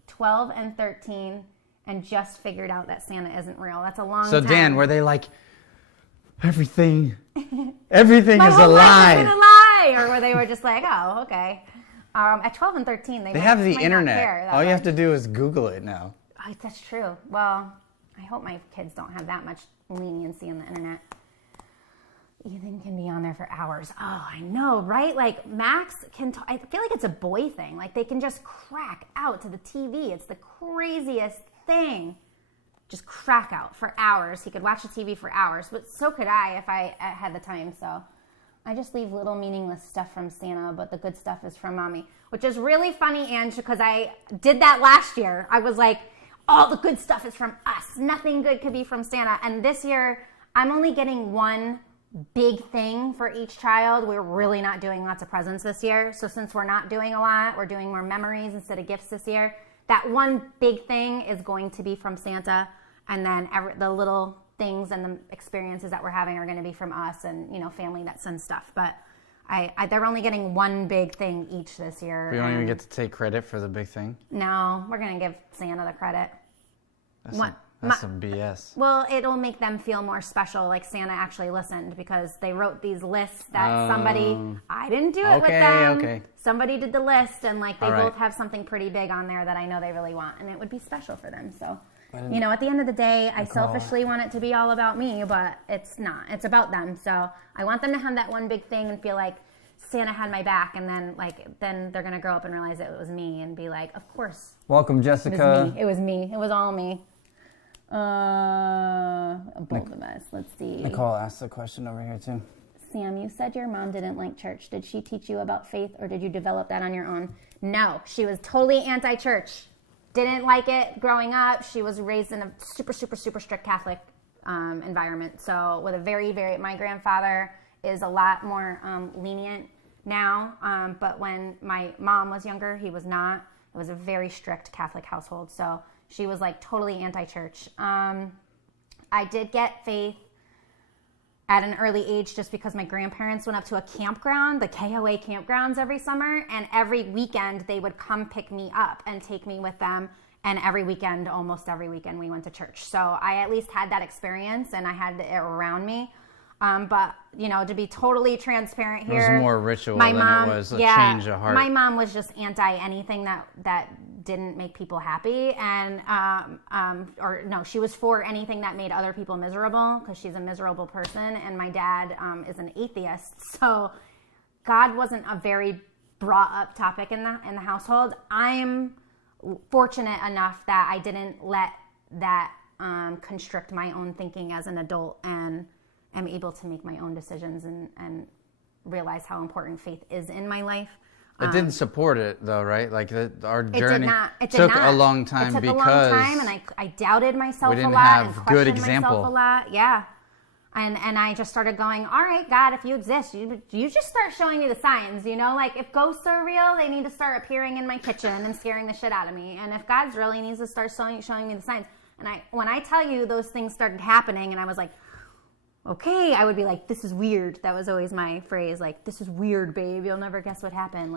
12 and 13 and just figured out that Santa isn't real. That's a long time. So Dan, were they like, everything is a lie? Is a lie, or were they just like, oh, okay. At 12 and 13, they have the might internet. Not care All you have to do is Google it now. Oh, that's true. Well, I hope my kids don't have that much leniency on the internet. Ethan can be on there for hours. Oh, I know, right? Like Max can. I feel like it's a boy thing. Like they can just crack out to the TV. It's the craziest thing. Just crack out for hours. He could watch the TV for hours, but so could I if I had the time. So I just leave little meaningless stuff from Santa, but the good stuff is from Mommy, which is really funny, Ange, because I did that last year. I was like, all the good stuff is from us. Nothing good could be from Santa. And this year, I'm only getting one big thing for each child. We're really not doing lots of presents this year. So since we're not doing a lot, we're doing more memories instead of gifts this year. That one big thing is going to be from Santa. And then the little things and the experiences that we're having are going to be from us and, family that sends stuff. But they're only getting one big thing each this year. We don't even get to take credit for the big thing? No, we're going to give Santa the credit. That's some BS. Well, it'll make them feel more special, like Santa actually listened, because they wrote these lists that somebody, I didn't do it with them. Okay. Somebody did the list, and they both have something pretty big on there that I know they really want, and it would be special for them. So, at the end of the day, I selfishly want it to be all about me, but it's not. It's about them. So I want them to have that one big thing and feel like Santa had my back, and then they're going to grow up and realize it was me and be like, of course. Welcome, Jessica. It was me. It was all me. Both of us. Let's see. Nicole asked a question over here too. Sam, you said your mom didn't like church. Did she teach you about faith, or did you develop that on your own? No, she was totally anti-church. Didn't like it growing up. She was raised in a super, super, super strict Catholic environment. So with a very, very, my grandfather is a lot more lenient now. But when my mom was younger, he was not. It was a very strict Catholic household. So she was totally anti-church. I did get faith at an early age just because my grandparents went up to a campground, the KOA campgrounds every summer, and every weekend they would come pick me up and take me with them. And almost every weekend, we went to church. So I at least had that experience, and I had it around me. But, to be totally transparent here. It was more ritual than it was a change of heart. My mom was just anti anything that didn't make people happy. And, she was for anything that made other people miserable, because she's a miserable person. And my dad is an atheist. So God wasn't a very brought up topic in the household. I'm fortunate enough that I didn't let that constrict my own thinking as an adult, and am able to make my own decisions and realize how important faith is in my life. It didn't support it though, right? Our journey it took a long time and I doubted myself a lot and questioned myself a lot. Yeah. And I just started going, all right, God, if you exist, you just start showing me the signs, if ghosts are real, they need to start appearing in my kitchen and scaring the shit out of me. And if God's real, he needs to start showing me the signs. And when I tell you those things started happening, and I was like, okay, I would be like, this is weird. That was always my phrase, this is weird, babe. You'll never guess what happened.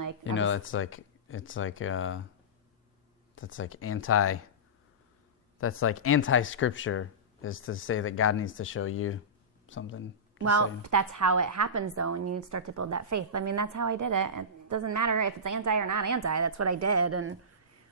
That's anti-scripture, is to say that God needs to show you something. Well, that's how it happens, though, when you start to build that faith. I mean, that's how I did it. It doesn't matter if it's anti or not anti. That's what I did.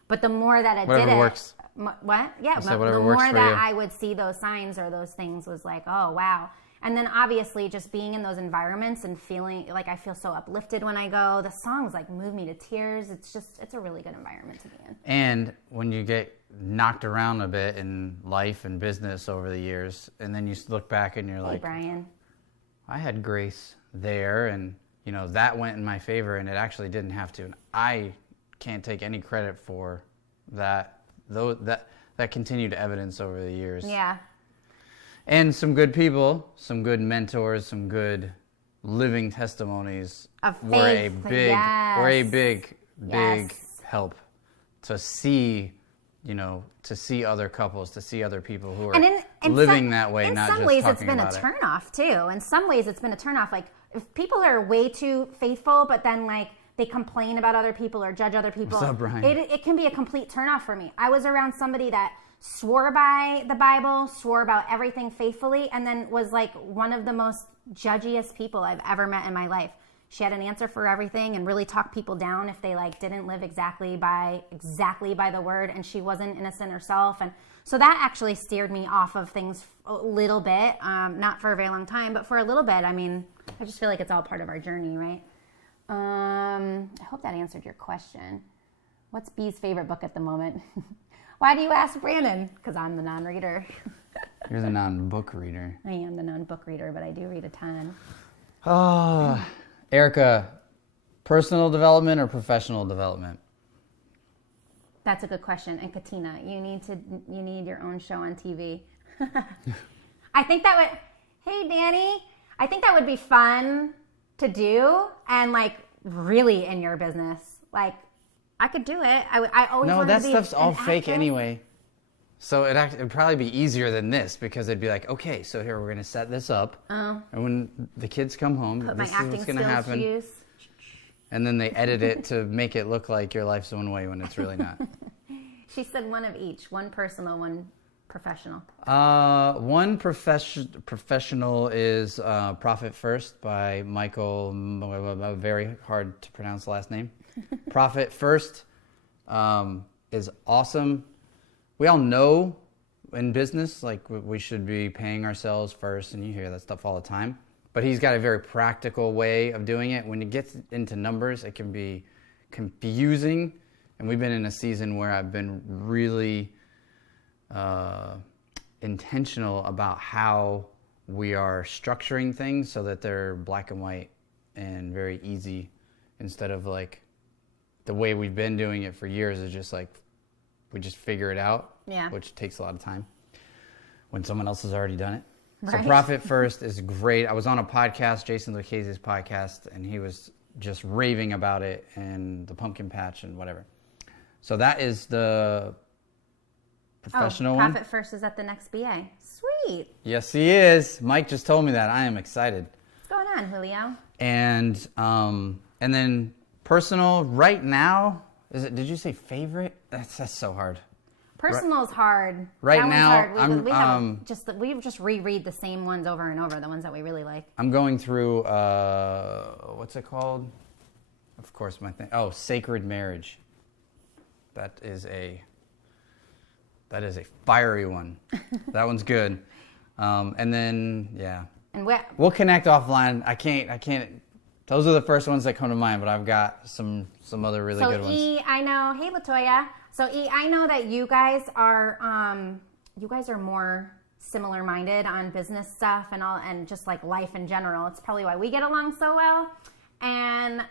But the more that whatever did works. What? Yeah, the more that I would see those signs or those things was like, oh, wow. And then obviously just being in those environments and feeling like I feel so uplifted when I go. The songs move me to tears. It's a really good environment to be in. And when you get knocked around a bit in life and business over the years, and then you look back and you're like, Brian, I had grace there, and that went in my favor, and it actually didn't have to. And I can't take any credit for that. Though that continued evidence over the years. Yeah. And some good people, some good mentors, some good living testimonies were a big help to see, to see other couples, to see other people who are living that way, not just talking about it. In some ways, it's been a turnoff too. In some ways, it's been a turnoff. If people are way too faithful, but then they complain about other people or judge other people. What's up, Brian? It can be a complete turnoff for me. I was around somebody that swore by the Bible, swore about everything faithfully, and then was like one of the most judgiest people I've ever met in my life. She had an answer for everything and really talked people down if they like didn't live exactly by the word, and she wasn't innocent herself. And so that actually steered me off of things a little bit, not for a very long time, but for a little bit. I mean, I just feel like it's all part of our journey, right? I hope that answered your question. What's B's favorite book at the moment? Why do you ask Brandon? Because I'm the non-reader. You're the non-book reader. I am the non-book reader, but I do read a ton. Oh, Erica, personal development or professional development? That's a good question. And Katina, you need your own show on TV. I think that would, hey Danny, I think that would be fun to do and like really in your business. Like I could do it. I always No, wanted that to be stuff's all an fake actress. anyway. So it'd probably be easier than this because it'd be like, okay, so here we're gonna set this up, and when the kids come home, Put my this is acting what's gonna skills happen, to use. and then they edit it to make it look like your life's one way when it's really not. She said one of each, one personal, one professional. One professional is Profit First by Michael. Very hard to pronounce the last name. Profit First is awesome. We all know in business, like we should be paying ourselves first, and you hear that stuff all the time. But he's got a very practical way of doing it. When it gets into numbers, it can be confusing. And we've been in a season where I've been really intentional about how we are structuring things so that they're black and white and very easy, instead of like the way we've been doing it for years is just like we just figure it out, which takes a lot of time when someone else has already done it. Right. So Profit First is great. I was on a podcast, Jason Lucchese's podcast, and he was just raving about it and the pumpkin patch and whatever. So that is the professional one. Profit First is at the next BA. Sweet. Yes, he is. Mike just told me that. I am excited. What's going on, Julio? And then personal right now. Did you say favorite? That's so hard. Personal's hard. Right that now, one's hard. We just reread the same ones over and over, the ones that we really like. I'm going through what's it called? Of course, my thing. Oh, Sacred Marriage. That is a fiery one. That one's good. And then and we'll connect offline. I can't. Those are the first ones that come to mind, but I've got some other really good ones. So I know. Hey, Latoya. So I know that you guys are more similar-minded on business stuff and just like life in general. It's probably why we get along so well. And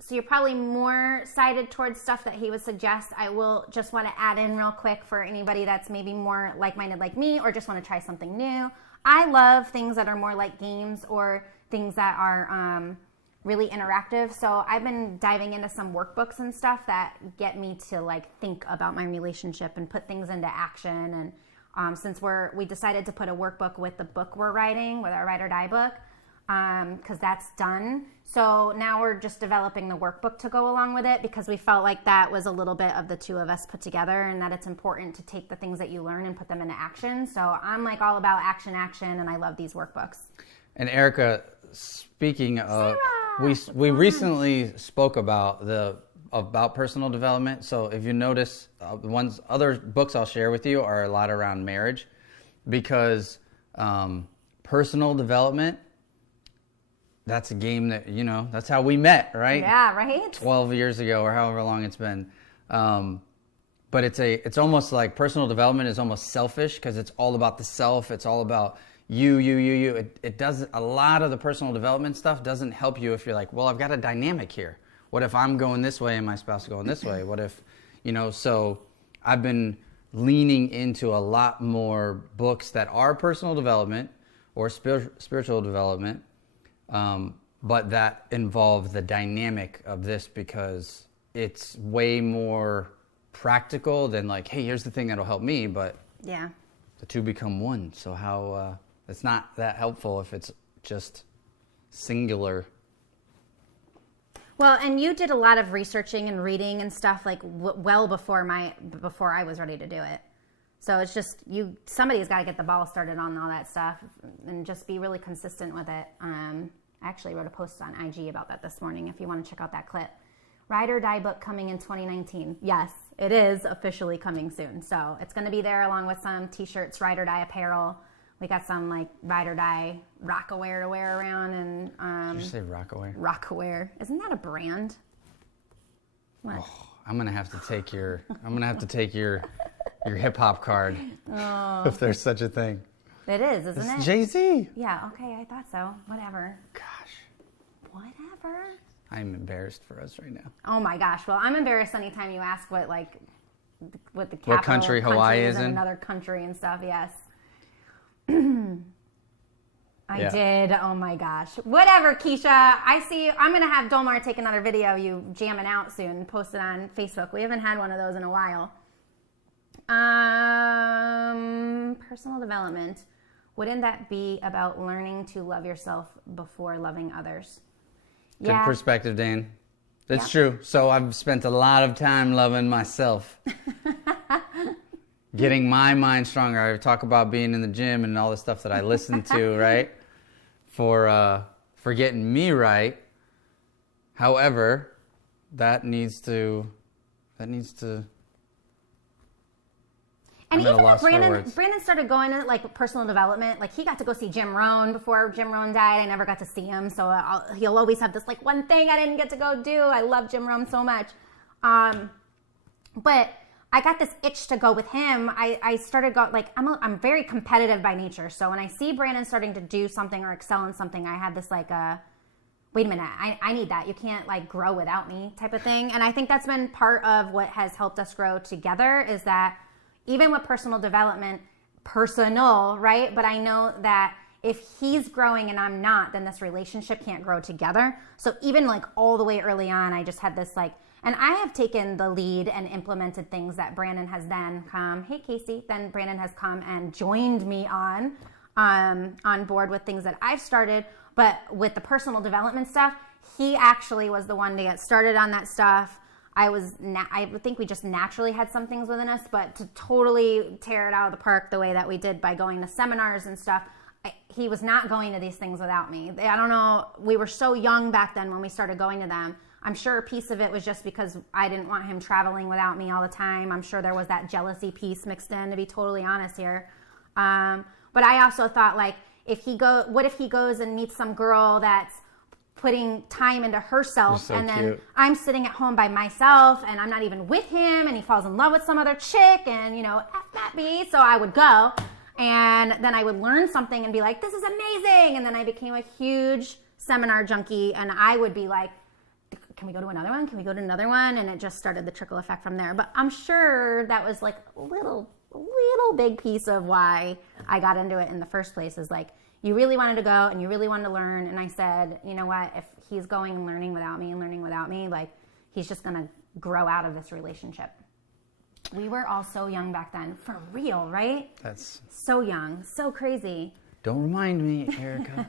so you're probably more sided towards stuff that he would suggest. I will just want to add in real quick for anybody that's maybe more like-minded like me or just want to try something new. I love things that are more like games or things that are really interactive. So I've been diving into some workbooks and stuff that get me to like think about my relationship and put things into action. And since we decided to put a workbook with the book we're writing, with our Ride or Die book, because that's done. So now we're just developing the workbook to go along with it because we felt like that was a little bit of the two of us put together and that it's important to take the things that you learn and put them into action. So I'm like all about action, and I love these workbooks. And Erica, speaking of, we recently spoke about personal development. So if you notice, other books I'll share with you are a lot around marriage, because personal development, that's a game that, that's how we met, right? Yeah, right? 12 years ago or however long it's been. But it's almost like personal development is almost selfish because it's all about the self. It's all about you. It doesn't, a lot of the personal development stuff doesn't help you if you're like, well, I've got a dynamic here. What if I'm going this way and my spouse is going this way? What if, so I've been leaning into a lot more books that are personal development or spiritual development, but that involve the dynamic of this because it's way more practical than like, hey, here's the thing that'll help me, but yeah, the two become one. So how it's not that helpful if it's just singular. Well, and you did a lot of researching and reading and stuff like well before I was ready to do it. So it's just somebody's got to get the ball started on all that stuff and just be really consistent with it. I actually wrote a post on IG about that this morning if you want to check out that clip. Ride or Die book coming in 2019. Yes, it is officially coming soon. So it's going to be there along with some t-shirts, Ride or Die apparel. We got some like Ride or Die Rockaware to wear around, and Did you say Rockaware? Rockaware, isn't that a brand? What? Oh, I'm gonna have to take your hip hop card, if there's such a thing. It is, isn't it? It's Jay-Z. Yeah. Okay, I thought so. Whatever. Gosh, Whatever. I'm embarrassed for us right now. Oh my gosh. Well, I'm embarrassed anytime you ask what the capital country Hawaii is in in? another country and stuff. Yes. I Yeah. did. Oh my gosh. Whatever, Keisha. I see. I'm going to have Dolmar take another video of you jamming out soon, post it on Facebook. We haven't had one of those in a while. Personal development. Wouldn't that be about learning to love yourself before loving others? Good perspective, Dan. That's true. So I've spent a lot of time loving myself. Getting my mind stronger. I talk about being in the gym and all the stuff that I listen to, right? For getting me right. However, that needs to. And I'm at a even loss for words. Brandon started going into like personal development. Like he got to go see Jim Rohn before Jim Rohn died. I never got to see him, so he'll always have this like one thing I didn't get to go do. I love Jim Rohn so much, but I got this itch to go with him. I started I'm very competitive by nature. So when I see Brandon starting to do something or excel in something, I have this like wait a minute, I need that. You can't like grow without me type of thing. And I think that's been part of what has helped us grow together is that even with personal development, right? But I know that if he's growing and I'm not, then this relationship can't grow together. So even like all the way early on, I just had this like, and I have taken the lead and implemented things that Brandon has then come, hey Casey, then Brandon has come and joined me on board with things that I've started. But with the personal development stuff, he actually was the one to get started on that stuff. I think we just naturally had some things within us, but to totally tear it out of the park the way that we did by going to seminars and stuff, he was not going to these things without me. I don't know. We were so young back then when we started going to them. I'm sure a piece of it was just because I didn't want him traveling without me all the time. I'm sure there was that jealousy piece mixed in, to be totally honest here. But I also thought, like, what if he goes and meets some girl that's putting time into herself, so and then cute. I'm sitting at home by myself and I'm not even with him, and he falls in love with some other chick, and F that be. So I would go, and then I would learn something and be like, this is amazing. And then I became a huge seminar junkie, and I would be like, can we go to another one? Can we go to another one? And it just started the trickle effect from there. But I'm sure that was like a little big piece of why I got into it in the first place, is like, you really wanted to go and you really wanted to learn. And I said, you know what, if he's going and learning without me, like, he's just going to grow out of this relationship. We were all so young back then. For real, right? That's so young. So crazy. Don't remind me, Erica.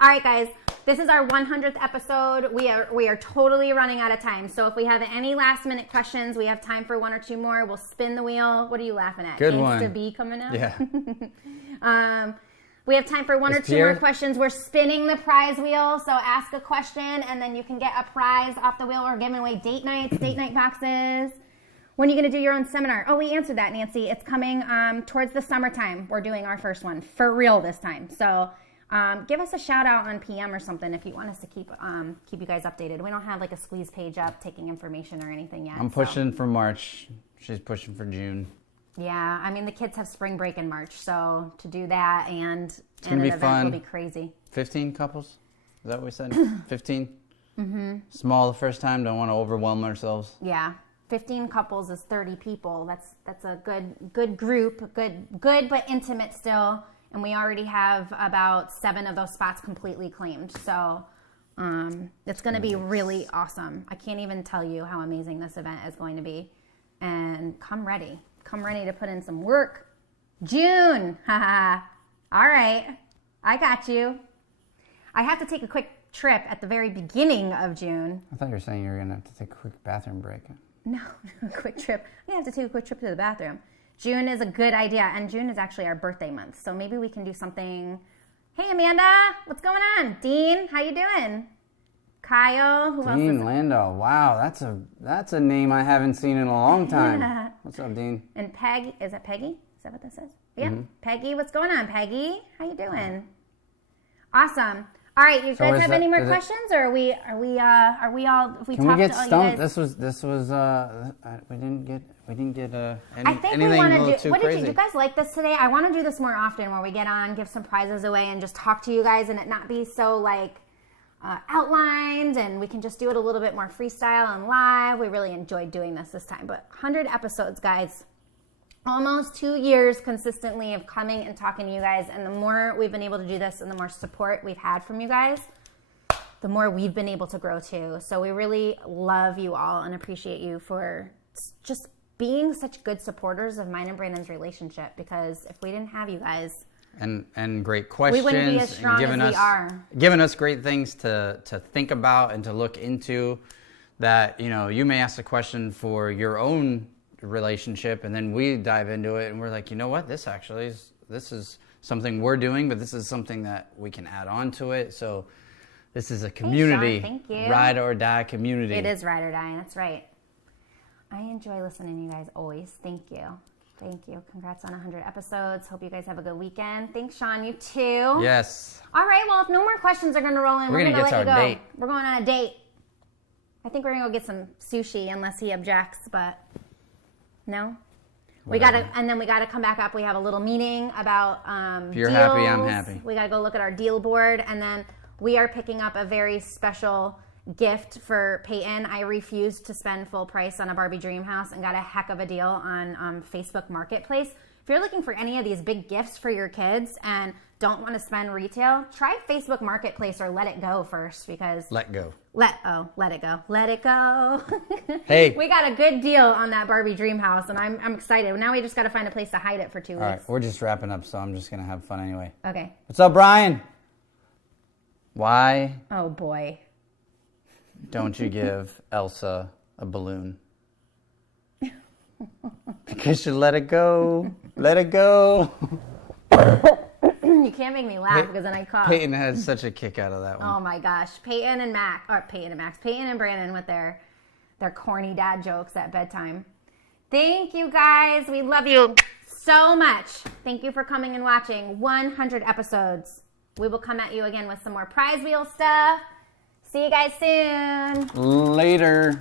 All right, guys. This is our 100th episode. We are totally running out of time. So if we have any last minute questions, we have time for one or two more. We'll spin the wheel. What are you laughing at? Good one. Insta B coming out? Yeah. We have time for one or two more questions. We're spinning the prize wheel. So ask a question and then you can get a prize off the wheel. We're giving away date nights, date night boxes. When are you going to do your own seminar? Oh, we answered that, Nancy. It's coming towards the summertime. We're doing our first one for real this time. So give us a shout out on PM or something if you want us to keep you guys updated. We don't have like a squeeze page up taking information or anything yet. I'm pushing for March. She's pushing for June. Yeah, I mean the kids have spring break in March, so to do that and an be event fun. will be crazy. 15 couples? Is that what we said? 15? Mm-hmm. Small the first time. Don't want to overwhelm ourselves. Yeah. 15 couples is 30 people. That's a good group, good but intimate still. And we already have about 7 of those spots completely claimed. So it's going to be really awesome. I can't even tell you how amazing this event is going to be. And come ready to put in some work. June. All right. I got you. I have to take a quick trip at the very beginning of June. I thought you were saying you were going to have to take a quick bathroom break. No, a quick trip. I'm going to have to take a quick trip to the bathroom. June is a good idea, and June is actually our birthday month, so maybe we can do something. Hey, Amanda, what's going on? Dean, how you doing? Kyle, who else is Dean Lando, wow, that's a name I haven't seen in a long time. What's up, Dean? And Peg, is that Peggy? Is that what this is? Yeah, Peggy, what's going on, Peggy? How you doing? Awesome. All right, you guys have any more questions, or are we all? If we can we get stumped? This was we didn't get I think we want to do. What did you guys like this today? I want to do this more often, where we get on, give some prizes away, and just talk to you guys, and it not be so like outlined, and we can just do it a little bit more freestyle and live. We really enjoyed doing this time, but 100 episodes, guys. Almost 2 years consistently of coming and talking to you guys, and the more we've been able to do this and the more support we've had from you guys, the more we've been able to grow too. So we really love you all and appreciate you for just being such good supporters of mine and Brandon's relationship, because if we didn't have you guys and great questions, we wouldn't be as strong as we are. Giving us great things to think about and to look into, that you may ask a question for your own relationship, and then we dive into it and we're like, you know what, this is something we're doing, but this is something that we can add on to it. So this is a community. Hey, Sean, thank you. Ride or die community. It is ride or die, that's right. I enjoy listening to you guys always. Thank you. Congrats on 100 episodes. Hope you guys have a good weekend. Thanks, Sean. You too. Yes. All right, well, if no more questions are going to roll in, we're going to let you go. Date. We're going on a date. I think we're going to go get some sushi, unless he objects, but no? We gotta come back up. We have a little meeting about if you're deals. Happy, I'm happy. We gotta go look at our deal board, and then we are picking up a very special gift for Peyton. I refused to spend full price on a Barbie Dream House and got a heck of a deal on Facebook Marketplace. If you're looking for any of these big gifts for your kids and don't want to spend retail, try Facebook Marketplace or Let It Go first, because let it go. Let it go. Hey, we got a good deal on that Barbie Dream House, and I'm excited. Now we just got to find a place to hide it for 2 weeks. All right, we're just wrapping up, so I'm just gonna have fun anyway. Okay. What's up, Brian? Why? Oh boy. Don't you give Elsa a balloon? Because you let it go. Let it go. You can't make me laugh because then I cough. Peyton had such a kick out of that one. Oh my gosh. Peyton and Brandon with their corny dad jokes at bedtime. Thank you guys. We love you so much. Thank you for coming and watching 100 episodes. We will come at you again with some more prize wheel stuff. See you guys soon. Later.